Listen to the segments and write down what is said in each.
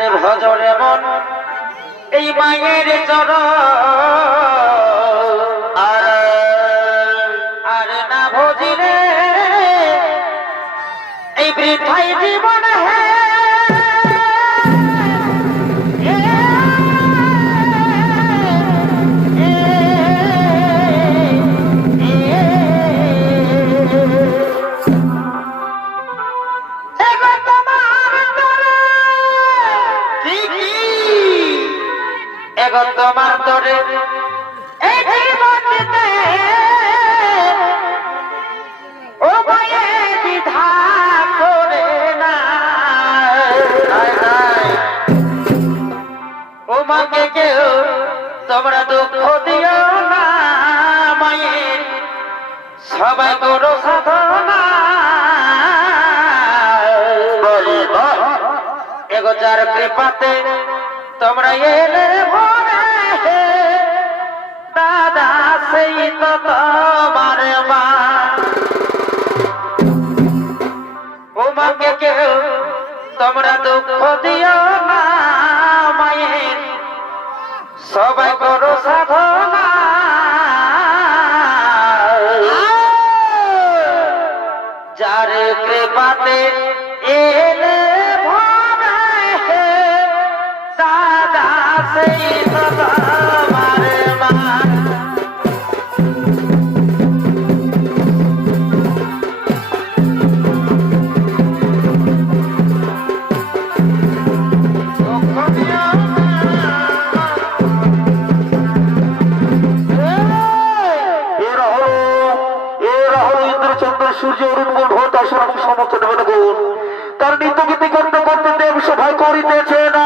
আরে ভজর মন এই মায়ের চর আর আর না ভজিলে এই বৃথাই জীবন এগো তোমার তরে তোমরা দুঃখ দিও না সবাই করো সাধনা। এগো যার কৃপাতে তোমরা এলে ভরে। দাদা তোমার দুঃখ দিও না সবাই করো সাধনা। যার কৃপাতে এলে সভায় করিতেছে না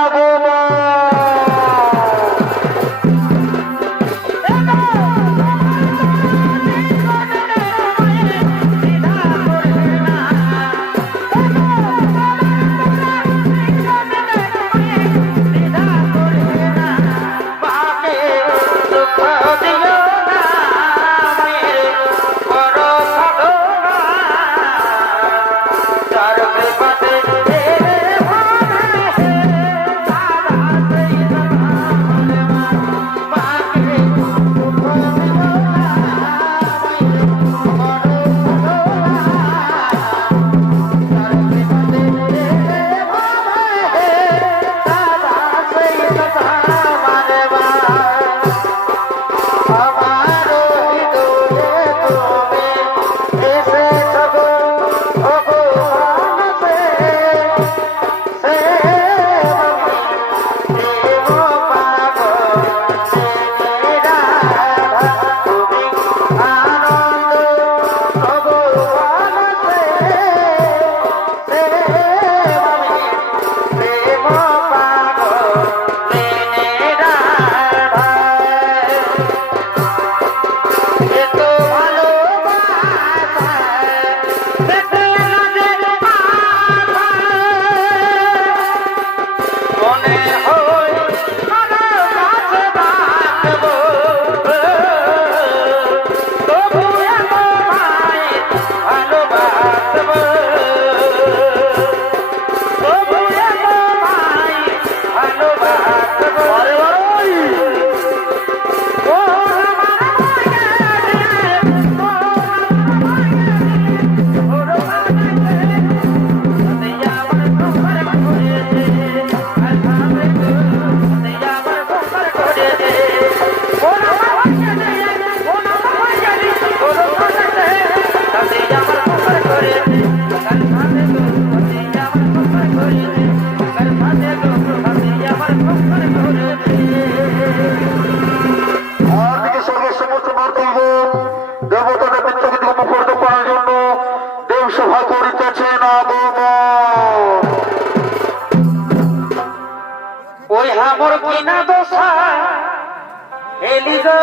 গো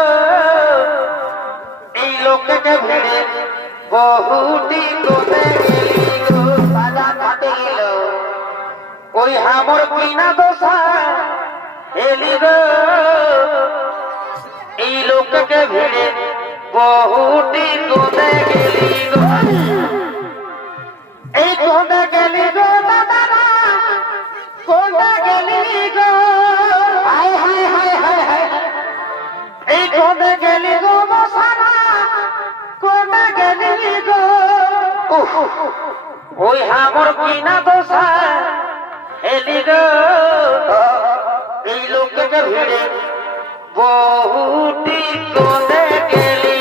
এই লোককে ভিড়ে বহুটি তোতে বাজা ফাটিল ওই হামর কিনা দশা এলি এই লোককে তোতে গেলি গো কবে গেলি গো মশানা কবে গেলি গো? ওই হামর কিনা দোষা এলি গো। এই লোককে ভিড়ে বহুটি কোনে গেলি।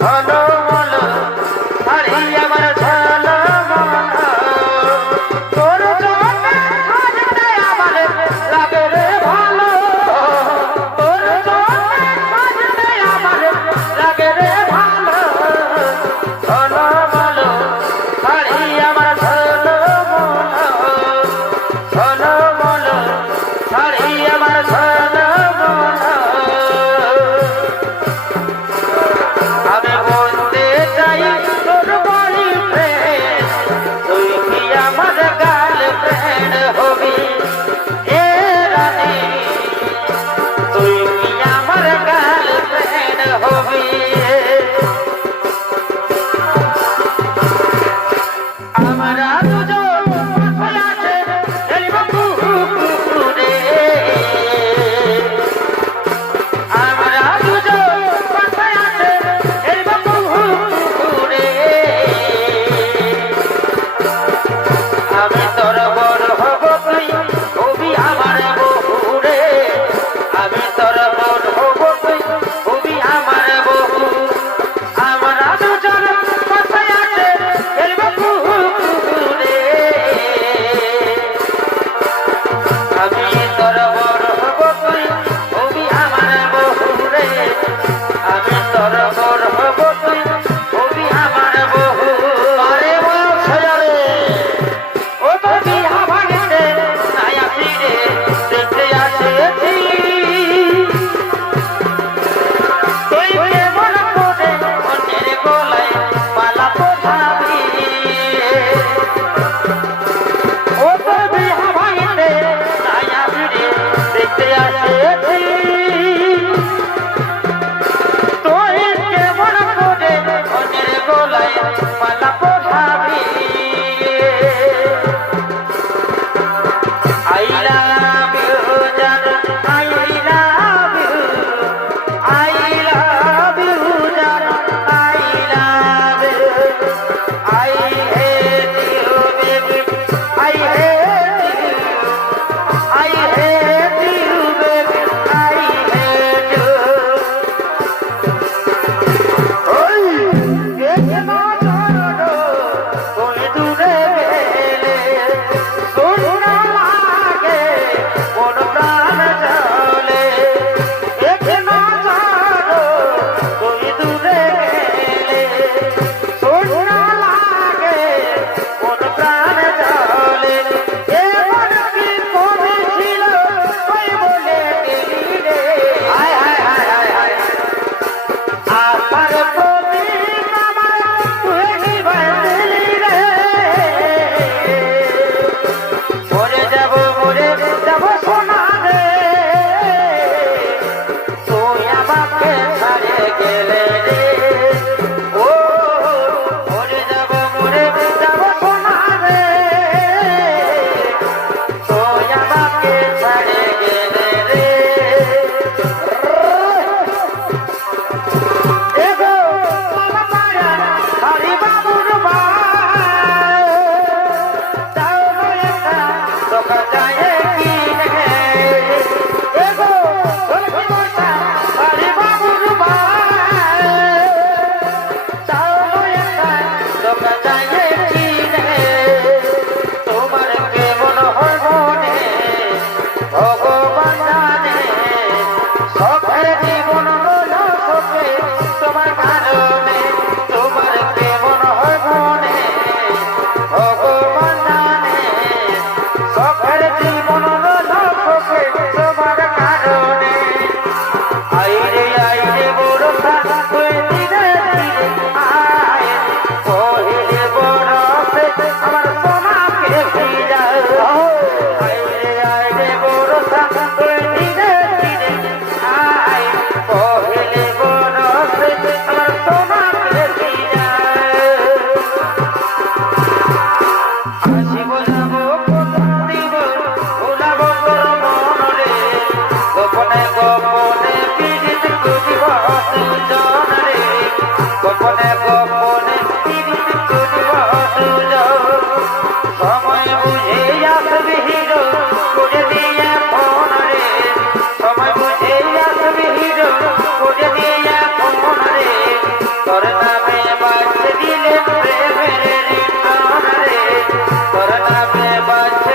খানা দূরে গেলে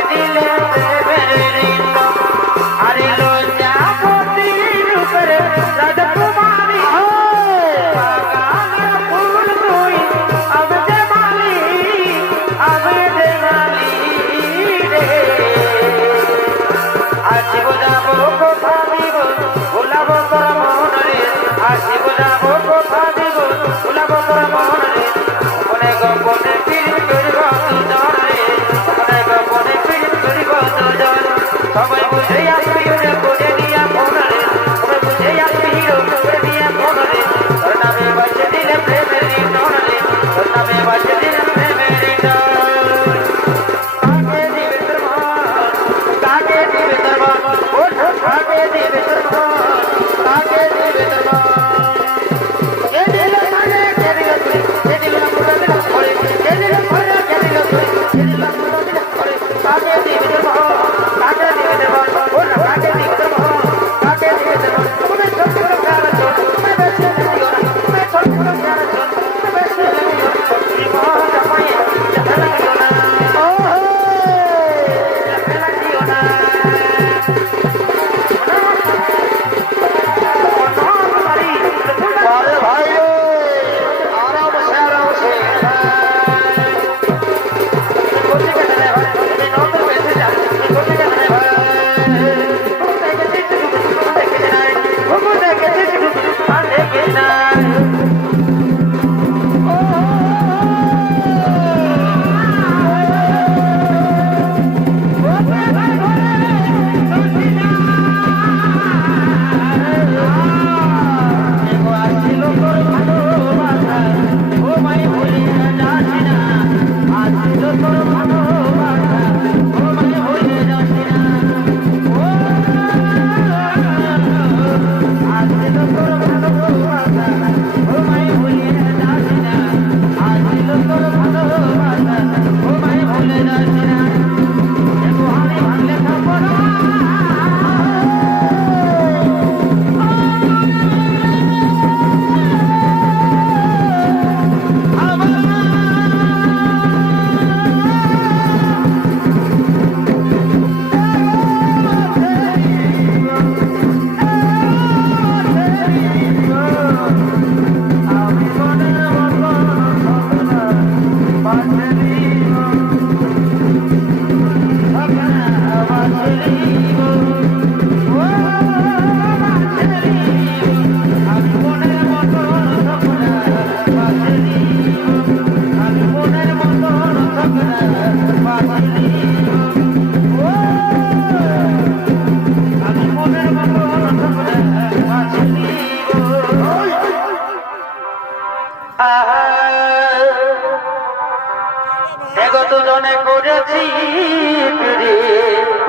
দিলে Thank you.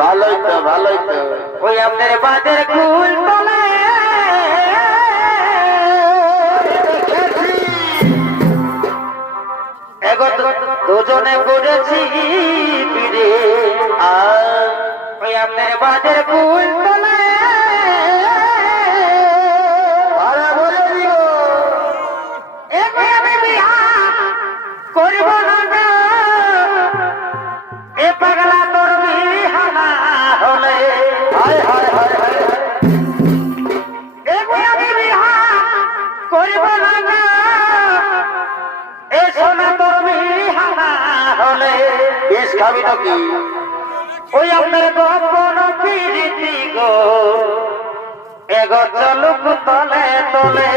ভালোই তো ভালোই তো। ওই আপনার বাজার কুল তোলে। দুজনে বুঝেছি রে আর ওই আপনার বাজার কুল তোলে। থাকি ওই আপনার গোপন পিড়িতি গো এগো চলুক তলে তলে।